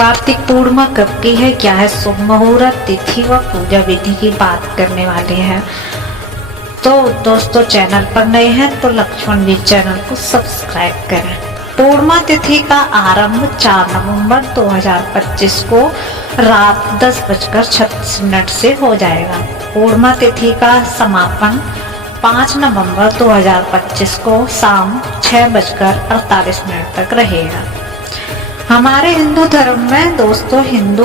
कार्तिक पूर्णिमा कब की है, क्या है शुभ मुहूर्त, तिथि व पूजा विधि की बात करने वाले हैं। तो दोस्तों चैनल पर नए हैं तो लक्ष्मण वीर चैनल को सब्सक्राइब करें। पूर्णिमा तिथि का आरंभ 4 नवंबर 2025 को रात 10:36 से हो जाएगा। पूर्णिमा तिथि का समापन 5 नवंबर 2025 को शाम 6:48 तक रहेगा। हमारे हिंदू धर्म में दोस्तों हिंदू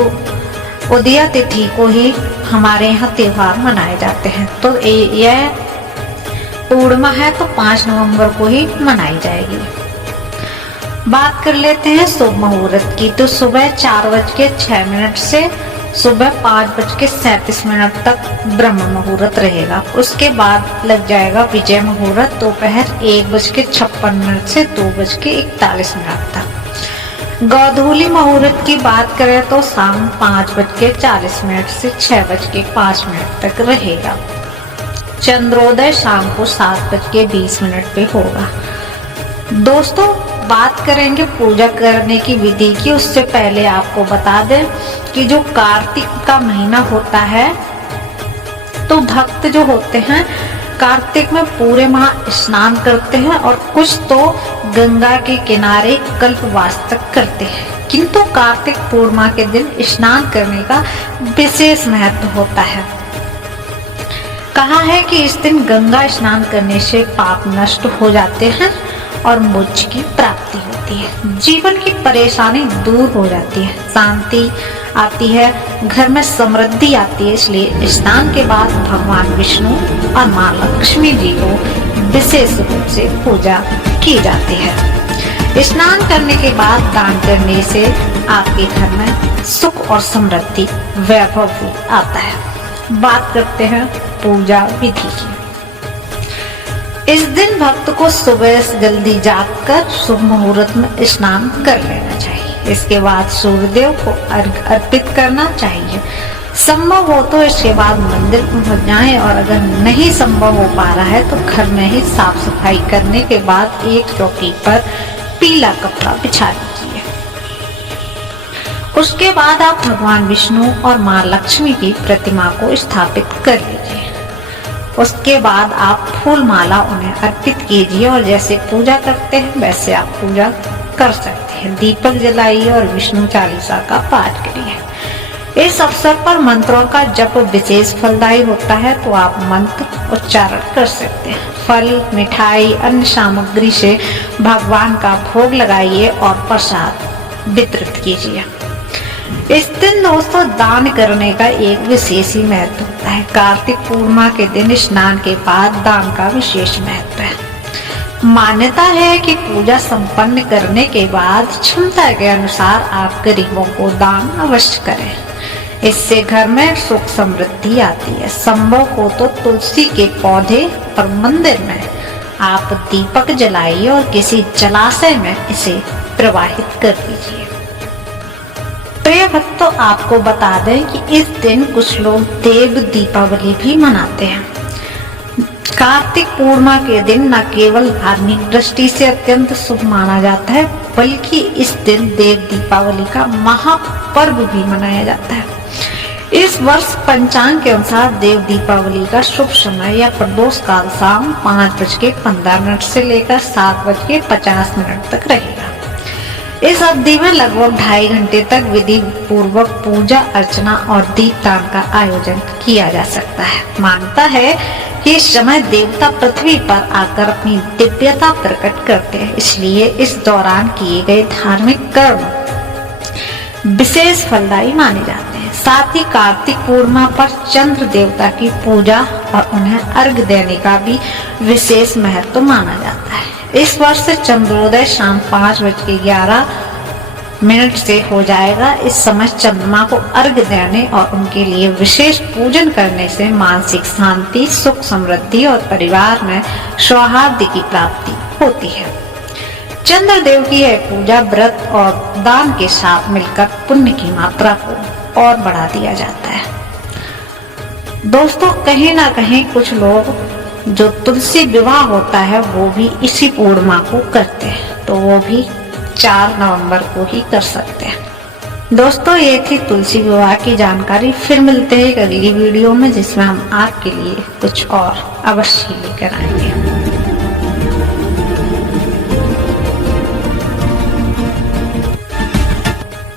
उदया तिथि को ही हमारे यहाँ त्योहार मनाए जाते हैं। तो यह पूर्णिमा है तो 5 नवंबर को ही मनाई जाएगी। बात कर लेते हैं शुभ मुहूर्त की। तो सुबह 4:06 से सुबह 5:37 तक ब्रह्म मुहूर्त रहेगा। उसके बाद लग जाएगा विजय मुहूर्त दोपहर 1:56 से 2:41 तक। गोधूली मुहूर्त की बात करें तो शाम 5:40 से 6:05 तक रहेगा। चंद्रोदय शाम को 7:20 पे होगा। दोस्तों बात करेंगे पूजा करने की विधि की, उससे पहले आपको बता दें कि जो कार्तिक का महीना होता है तो भक्त जो होते हैं कार्तिक में पूरे माह स्नान करते हैं और कुछ तो गंगा के किनारे कल्पवास तक करते हैं। किंतु कार्तिक पूर्णिमा के दिन स्नान करने का विशेष महत्व होता है। कहा है कि इस दिन गंगा स्नान करने से पाप नष्ट हो जाते हैं और मोक्ष की प्राप्ति होती है। जीवन की परेशानी दूर हो जाती है, शांति आती है, घर में समृद्धि आती है। इसलिए स्नान के बाद भगवान विष्णु और माँ लक्ष्मी जी को विशेष रूप से पूजा की जाती है। स्नान करने के बाद दान करने से आपके घर में सुख और समृद्धि वैभव भी आता है। बात करते हैं पूजा विधि की। इस दिन भक्त को सुबह से जल्दी जागकर शुभ मुहूर्त में स्नान कर लेना चाहिए। इसके बाद सूर्यदेव को अर्घ्य अर्पित करना चाहिए। संभव हो तो इसके बाद मंदिर पहुंच जाएं और अगर नहीं संभव हो पा रहा है तो घर में ही साफ सफाई करने के बाद एक चौकी पर पीला कपड़ा बिछा दीजिए। उसके बाद आप भगवान विष्णु और माँ लक्ष्मी की प्रतिमा को स्थापित कर लीजिए। उसके बाद आप फूल माला उन्हें अर्पित कीजिए और जैसे पूजा करते हैं वैसे आप पूजा कर सकते हैं। दीपक जलाइए और विष्णु चालीसा का पाठ करिए। इस अवसर पर मंत्रों का जप विशेष फलदायी होता है तो आप मंत्र उच्चारण कर सकते हैं। फल, मिठाई, अन्य सामग्री से भगवान का भोग लगाइए और प्रसाद वितरित कीजिए। इस दिन दोस्तों दान करने का एक विशेष ही महत्व होता है। कार्तिक पूर्णिमा के दिन स्नान के बाद दान का विशेष महत्व है। मान्यता है कि पूजा संपन्न करने के बाद क्षमता के अनुसार आप गरीबों को दान अवश्य करें। इससे घर में सुख समृद्धि आती है। संभव हो तो तुलसी के पौधे और मंदिर में आप दीपक जलाइए और किसी जलाशय में इसे प्रवाहित कर दीजिए। प्रिय भक्तों आपको बता दें कि इस दिन कुछ लोग देव दीपावली भी मनाते हैं। कार्तिक पूर्णिमा के दिन न केवल धार्मिक दृष्टि से अत्यंत शुभ माना जाता है बल्कि इस दिन देव दीपावली का महापर्व भी मनाया जाता है। इस वर्ष पंचांग के अनुसार देव दीपावली का शुभ समय या प्रदोष काल शाम 5:15 से लेकर 7:50 तक रहेगा। इस अवधि में लगभग 2.5 घंटे तक विधि पूर्वक पूजा अर्चना और दीपदान का आयोजन किया जा सकता है। मानता है कि इस समय देवता पृथ्वी पर आकर अपनी दिव्यता प्रकट करते हैं, इसलिए इस दौरान किए गए धार्मिक कर्म विशेष फलदायी माने जाते हैं। साथ ही कार्तिक पूर्णिमा पर चंद्र देवता की पूजा और उन्हें अर्घ्य देने का भी विशेष महत्व माना जाता है। इस वर्ष चंद्रोदय शाम 5:11 से हो जाएगा। इस समय चंद्रमा को अर्घ्य देने और उनके लिए विशेष पूजन करने से मानसिक शांति, सुख समृद्धि और परिवार में सौहार्द की प्राप्ति होती है। चंद्र देव की यह पूजा व्रत और दान के साथ मिलकर पुण्य की मात्रा को और बढ़ा दिया जाता है। दोस्तों कहीं ना कहीं कुछ लोग जो तुलसी विवाह होता है वो भी इसी पूर्णिमा को करते हैं, तो वो भी 4 नवंबर को ही कर सकते हैं। दोस्तों ये थी तुलसी विवाह की जानकारी। फिर मिलते हैं एक अगली वीडियो में, जिसमें हम आपके लिए कुछ और अवश्य लेकर आएंगे।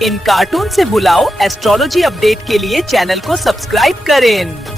इन कार्टून से बुलाओ एस्ट्रोलॉजी अपडेट के लिए चैनल को सब्सक्राइब करें।